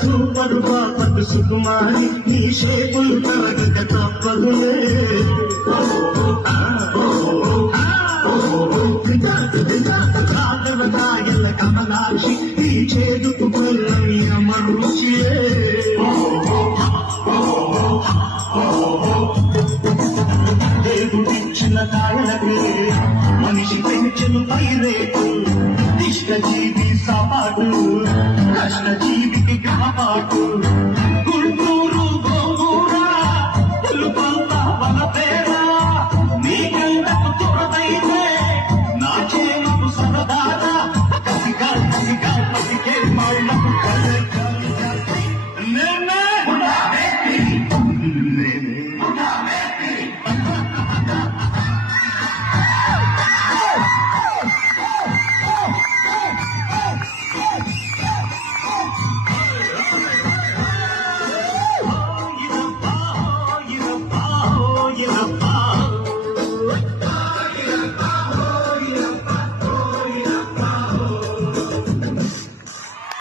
super పాపకు సుకుమారి నీ షేపులు తరగక తప్పదులే కాకరకాయల కమలాక్షి ఈ చేదుకు కొల్లని అమరుచియే దేవుడిచ్చిన కాయలకే మనిషి పెంచెను పైరేటు ఇష్టజీవి సపాటు కష్టజీవికి కాపాటు